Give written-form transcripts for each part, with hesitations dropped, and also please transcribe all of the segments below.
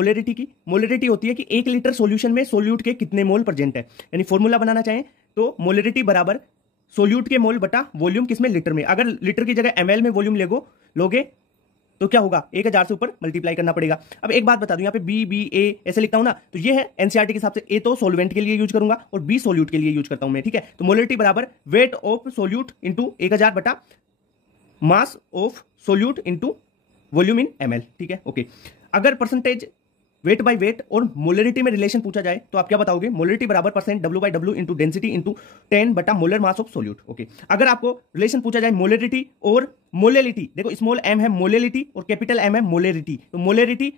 Molarity की molarity होती है कि 1 लीटर सॉल्यूशन में सोल्यूट के कितने मोल प्रेजेंट है। यानी फॉर्मूला बनाना चाहें तो मोलरिटी बराबर सोल्यूट के मोल बटा वॉल्यूम किसमें, लीटर में। अगर लीटर की जगह ml में वॉल्यूम लोगे तो क्या होगा, 1000 से ऊपर मल्टीप्लाई करना पड़ेगा। अब एक बात बता दूं, यहाँ पे बी बी ए ऐसे लिखता हूं ना, तो ये है एनसीईआरटी के हिसाब से, ए तो सॉल्वेंट के लिए यूज करूंगा और बी सोल्यूट के लिए यूज करता हूं मैं, ठीक है। तो मोलरिटी बराबर वेट ऑफ सोल्यूट इंटू 1000 बटा mass of solute into volume in ml, ठीक है, ओके। अगर परसेंटेज वेट बाय वेट और मोलरिटी में रिलेशन पूछा जाए तो आप क्या बताओगे, मोलरिटी बराबर percent W/W into density into 10 बटा molar mass of solute, okay. अगर आपको रिलेशन पूछा जाए मोलरिटी और मोलेलिटी, देखो स्मॉल m है मोलेलिटी और कैपिटल M है मोलेरिटी, तो मोलेरिटी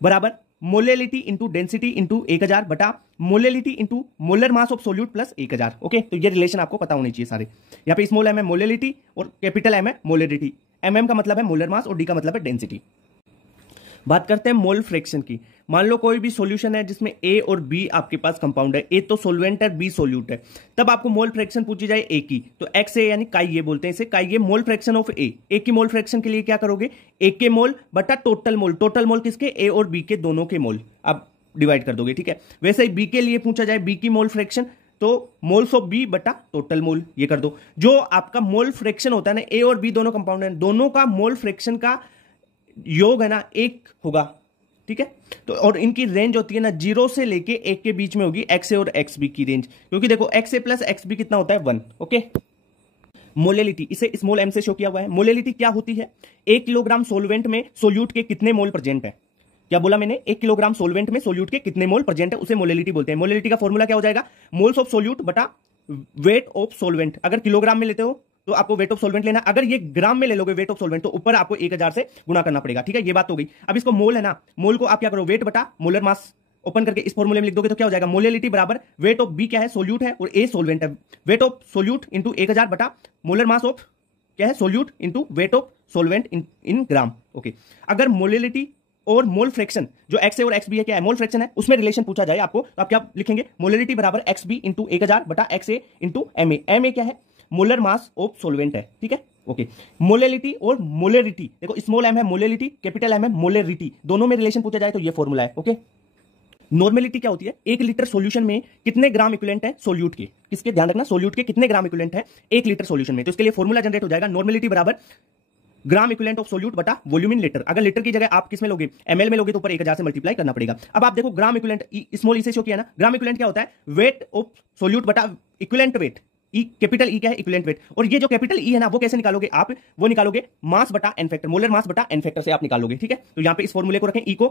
बराबर मोलेलिटी इंटू डेंसिटी इंटू 1000 बटा molality into molar mass of solute plus 1000, okay. तो ये रिलेशन आपको पता होने चाहिए सारे। यहाँ पे स्मॉल m है मोलेलिटी और कैपिटल M है मोलेरिटी, mm का मतलब है मोलर मास और d का मतलब है डेंसिटी। बात करते हैं मोल फ्रैक्शन की। मान लो कोई भी सॉल्यूशन है जिसमें ए और बी आपके पास कंपाउंड है, ए तो सॉल्वेंट है, बी सोल्यूट है, तब आपको मोल फ्रैक्शन पूछी जाए ए की, तो एक्स ए यानी काई ए बोलते हैं इसे, काई ए मोल फ्रैक्शन ऑफ ए। ए की मोल फ्रैक्शन के लिए क्या करोगे, ए के मोल बटा टोटल मोल, टोटल मोल किसके, ए और बी के दोनों के मोल, आप डिवाइड कर दोगे, ठीक है। वैसे ही बी के लिए पूछा जाए बी की मोल फ्रैक्शन, तो मोल्स ऑफ बी बटा टोटल मोल, ये कर दो। जो आपका मोल फ्रैक्शन होता है ना, ए और बी दोनों कंपाउंड है, दोनों का मोल फ्रैक्शन का योग है ना 1 होगा, ठीक है। तो और इनकी रेंज होती है ना 0 से लेके 1 के बीच में होगी, एक्स ए और एक्स बी की रेंज, क्योंकि देखो एक्स ए प्लस एक्स बी कितना होता है 1, ओके। मोलेलिटी इसे स्मॉल m से शो किया हुआ है। मोलेलिटी क्या होती है, 1 किलोग्राम सोल्वेंट में सोल्यूट के कितने मोल प्रेजेंट है। क्या बोला मैंने, 1 किलोग्राम सोल्वेंट में सोल्यूट के कितने मोल प्रेजेंट है, उसे मोलेलिटी बोलते हैं। मोलेलिटी का फॉर्मूला क्या हो जाएगा, मोल्स ऑफ सोल्यूट बटा वेट ऑफ सोल्वेंट। अगर किलोग्राम में लेते हो तो आपको वेट ऑफ सोल्वेंट लेना, अगर ये ग्राम में ले लोगे वेट ऑफ सोल्वेंट तो ऊपर आपको 1000 से गुणा करना पड़ेगा, ठीक है। ये बात हो गई। अब इसको मोल है ना, मोल को आप क्या करो, वेट बटा मोलर मास ओपन करके इस फॉर्मूले में लिख दोगे तो क्या हो जाएगा, मोलेलिटी बराबर वेट ऑफ बी क्या है, सोल्यूट है और ए सोल्वेंट है, वेट ऑफ सोल्यूट इंटू 1000 बटा मोलर मास ऑफ क्या है, solute into weight of सोल्वेंट in gram, okay. अगर मोलेलिटी और मोल फ्रैक्शन जो एक्स ए और एक्स बी है क्या है, मोल फ्रैक्शन है, उसमें रिलेशन पूछा जाए आपको तो आप क्या लिखेंगे, मोलेलिटी बराबर एक्स बी इंटू 1000 बटा X A into M A. M A क्या है, मोलर मास ऑफ सोल्वेंट है, ठीक है, ओके। मोलेलिटी और मोलेरिटी, देखो स्मॉल m है मोलेलिटी, कैपिटल M है मोलेरिटी, दोनों में रिलेशन पूछा जाए तो ये फॉर्मूला है, ओके। नॉर्मेलिटी क्या होती है, 1 लीटर सॉल्यूशन में कितने ग्राम इक्विवेलेंट है सोल्यूट के, किसके, ध्यान रखना, सोल्यूट के कितने ग्राम इक्विवेलेंट है 1 लीटर सॉल्यूशन में, तो इसके लिए फॉर्मूला जनरेट हो जाएगा, नॉर्मेलिटी बराबर ग्राम इक्विवेलेंट ऑफ सोल्यूट बटा वॉल्यूम इन लीटर। अगर लीटर की जगह आप किस में लोगे, ml में लोगे तो ऊपर 1000 से मल्टीप्लाई करना पड़ेगा। अब आप देखो ग्राम इक्विवेलेंट स्मॉल इसे शो किया ना, ग्राम इक्विवेलेंट क्या होता है, वेट ऑफ सोल्यूट बटा equivalent weight, E capital E क्या है, इक्विवेलेंट वेट। और ये जो कैपिटल ई है ना वो कैसे निकालोगे आप, वो निकालोगे मास बटा एन फैक्टर, मोलर मास बटा एन फैक्टर से आप निकालोगे, ठीक है। तो यहाँ पे इस फॉर्मूले को रखें, ई को